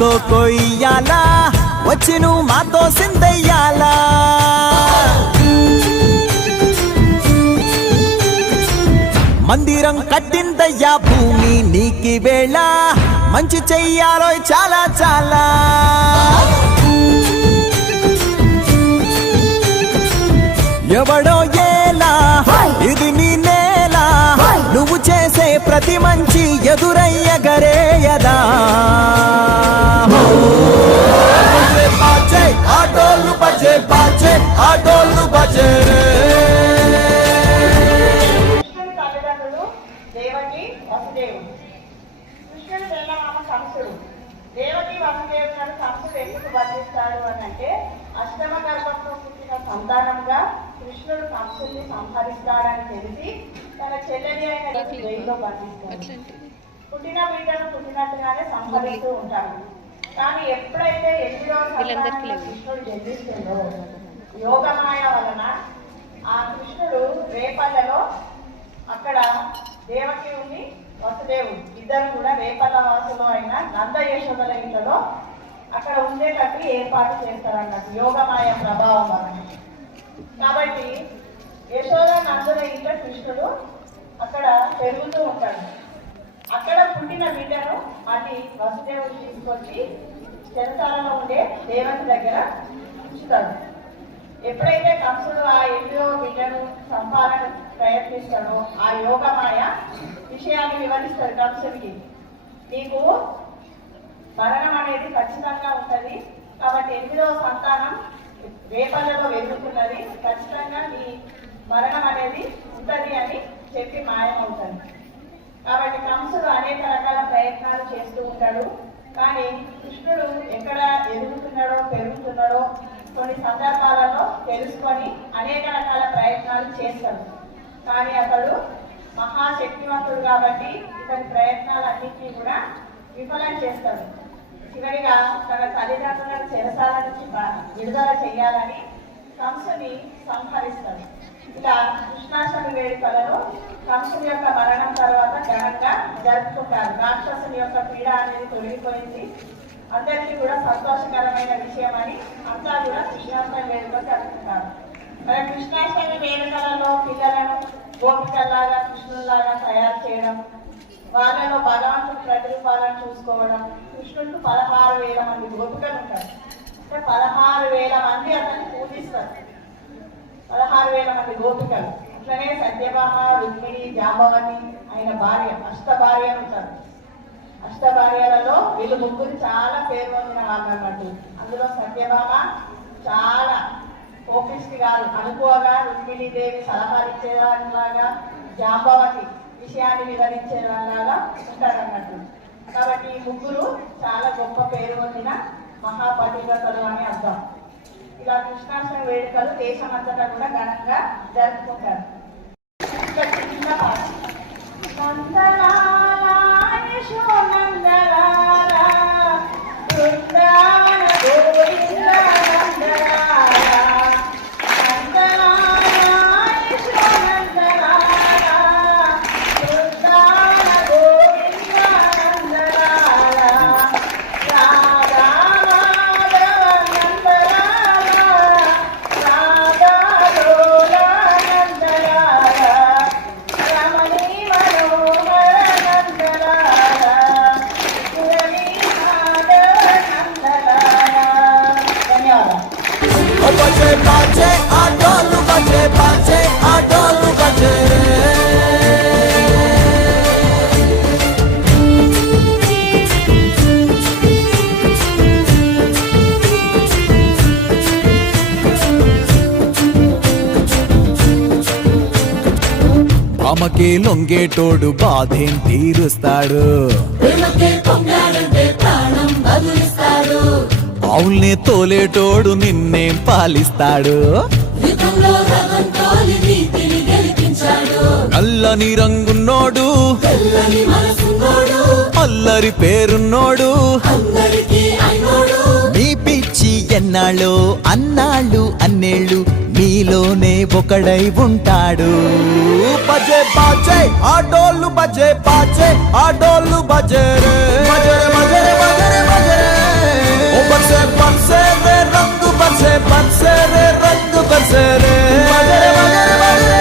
మాతో కొయ్యాలా వచ్చి నువ్వు మాతో సిందయ్యాలా మందిరం కట్టిందయ్యా భూమి నీకి వేళ మంచి చెయ్యాలో చాలా చాలా ఎవడో ఏలా ఇది నీ నేల నువ్వు చేసే ప్రతి మంచి ఎదురయ్యగరేయదా ఆటోలు బజే బాజే ఆటోలు బజే అష్టమ గర్భంలో పుట్టిన సంతానంగా కృష్ణుడు కంసుని సంహరిస్తాడని తెలిసి తన చెల్లెలి అయిన జైల్లో బంధిస్తాడు. పుట్టిన బిడ్డను పుట్టినట్టుగానే సంహరిస్తూ ఉంటాడు. కానీ ఎప్పుడైతే 8వ సంతానంలో కృష్ణుడు జన్మిస్తుందో యోగమాయ వలన ఆ కృష్ణుడు రేపల్లలో అక్కడ దేవకి ఉంది వసుదేవుడు ఇద్దరు కూడా రేపల్ల వాసులు అయిన నంద యశోదల ఇంట్లో అక్కడ ఉండేటట్టు ఏర్పాటు చేస్తారన్నట్టు యోగమాయ ప్రభావం వలన. కాబట్టి యశోద నందుల ఇంట్లో కృష్ణుడు అక్కడ పెరుగుతూ ఉంటాడు. అక్కడ పుట్టిన బిడ్డను మళ్ళీ వసుదేవుడు తీసుకొచ్చి చెరసాలలో ఉండే దేవత దగ్గర ఉంచుతాడు. ఎప్పుడైతే కంసుడు ఆ 8వ బిడ్డను చంపాలని ప్రయత్నిస్తాడో ఆ యోగమాయ విషయాన్ని వివరిస్తాడు కంసుడికి. నీకు మరణం అనేది ఖచ్చితంగా ఉంటుంది కాబట్టి 8వ సంతానం రేపల్లలో వెతుకుతున్నది ఖచ్చితంగా నీ మరణం అనేది ఉంటుంది అని చెప్పి మాయమవుతుంది. కాబట్టి కంసుడు అనేక రకాల ప్రయత్నాలు చేస్తూ ఉంటాడు. కానీ కృష్ణుడు ఎక్కడ ఎదుగుతున్నాడో పెరుగుతున్నాడో కొన్ని సందర్భాలలో తెలుసుకొని అనేక రకాల ప్రయత్నాలు చేస్తాడు. కానీ అతడు మహాశక్తివంతుడు కాబట్టి ఇతని ప్రయత్నాలన్నింటినీ కూడా విఫలం చేస్తాడు. చివరిగా తన తల్లిదండ్రులను చెరసాల నుంచి విడుదల చేయాలని కంసుని సంహరిస్తాడు. ఇలా కృష్ణాష్టమి వేడుకలను కంసుని యొక్క మరణం తర్వాత ఘనంగా జరుపుకుంటారు. రాక్షసుని యొక్క పీడ అనేది తొలగిపోయింది, అందరికీ కూడా సంతోషకరమైన విషయం అని అంతా కూడా కృష్ణాష్టమి వేడుక జరుపుకుంటారు. మరి కృష్ణాష్టమి వేడుకలలో పిల్లలను గోపికల్లాగా కృష్ణుల్లాగా తయారు చేయడం, వాళ్ళలో భగవంతుడు ప్రతిరూపాలను చూసుకోవడం. కృష్ణుడికి 16,000 మంది గోపికలు ఉంటారు. అంటే 16,000 మంది అతన్ని పూజిస్తారు. 16,000 మంది గోపికలు. అట్లనే సత్యభామ, రుక్మిణి, జాంబవతి ఆయన భార్య అష్టభార్యలు ఉంటారు. అష్టభార్యలలో వీళ్ళు ముగ్గురు చాలా పేరు పొందిన వాళ్ళు అన్నట్టు. అందులో సత్యభామ చాలా కోపిష్టి గారు, అనుకోగా రుక్మిణీదేవి సలహాలు ఇచ్చేదానిలాగా, జాంబవతి విషయాన్ని వివరించేలాగా ఉంటారన్నట్టు. కాబట్టి ఈ ముగ్గురు చాలా గొప్ప పేరు పొందిన మహాపతివ్రతలు అని అర్థం. ఇలా కృష్ణాష్టమి వేడుకలు దేశమంతటా కూడా ఘనంగా జరుపుకుంటారు. చిన్న పాట అమ్మకే లొంగేటోడు బాధేం తీరుస్తాడు, ఆవుల్ని తోలేటోడు నిన్నేం పాలిస్తాడు, నల్లని రంగున్నోడు అల్లరి పేరున్నోడు, మీ పిచ్చి ఎన్నాళ్ళు అన్నాళ్ళు అన్నేళ్ళు మీలోనే ఒకడై ఉంటాడు. బజే బాజే ఆటోలు బజే బాజే ఆటోలు బజే రే బజరే బజరే బజరే బజరే బర్సరే రంగ్ బర్సరే బజరే బజరే బజరే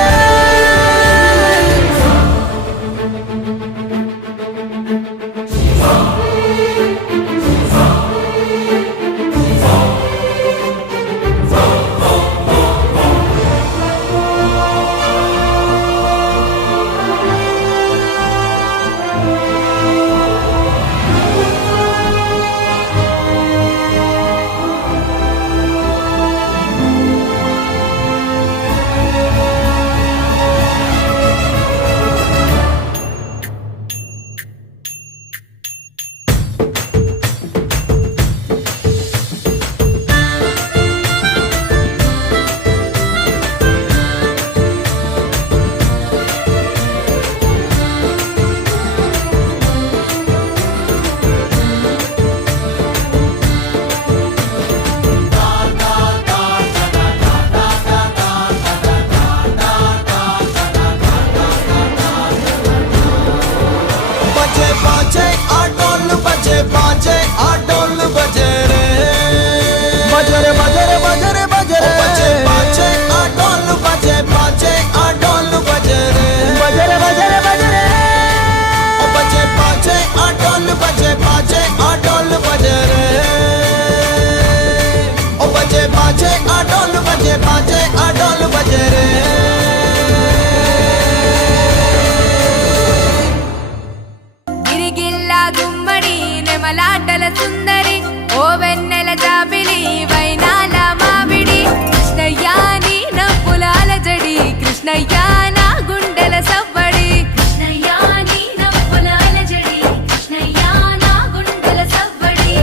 మలాటల సుందరి ఓ వెన్నెల జాబిలి వైనాల మామిడి కృష్ణయ్య నీ నవ్వులాల జడి కృష్ణయ్య నా గుండెల సవ్వడి కృష్ణయ్య నీ నవ్వులాల జడి కృష్ణయ్య నా గుండెల సవ్వడి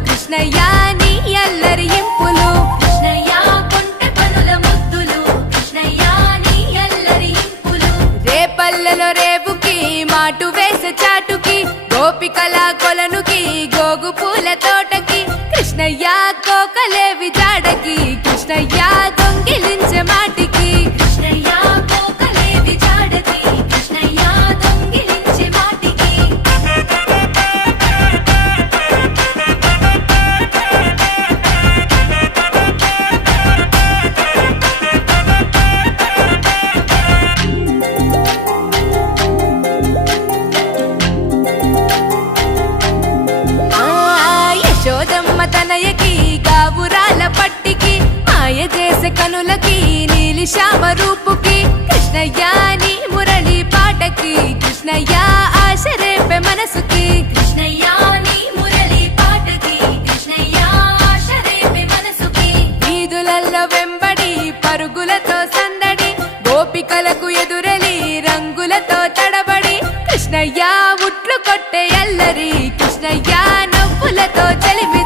కృష్ణయ్య నీ అల్లరి ఇంపులు కృష్ణయ్య కొంటె పనుల ముద్దులు కృష్ణయ్య నీ అల్లరి ఇంపులు రేపల్లెలో రేపుకి మాటు వేసే చాటుకి గోపికల కొలనుకి గోగు పూల తోటకి కృష్ణయ్య కోకలేవి జాడకి కృష్ణయ్య దొంగిలించే మాటికి కృష్ణయ్య కోకలేవి జాడకి కృష్ణయ్య దొంగిలించే మాటికి యశోదమ్మ తనయకి గావురాల పట్టికి మాయ చేసే కనులకి నీలి శ్యామ రూపుకి కృష్ణయ్య నీ మురళి పాటకి కృష్ణయ్య ఆశ రేపే మనసుకి కృష్ణయ్య నీ మురళి పాటకి కృష్ణయ్య ఆశ రేపే మనసుకి వీధులలో వెంబడి పరుగులతో సందడి గోపికలకు ఎదురలి రంగులతో తడబడి కృష్ణయ్య ఉట్లు కొట్టే అల్లరి కృష్ణయ్య నవ్వులతో చలిమి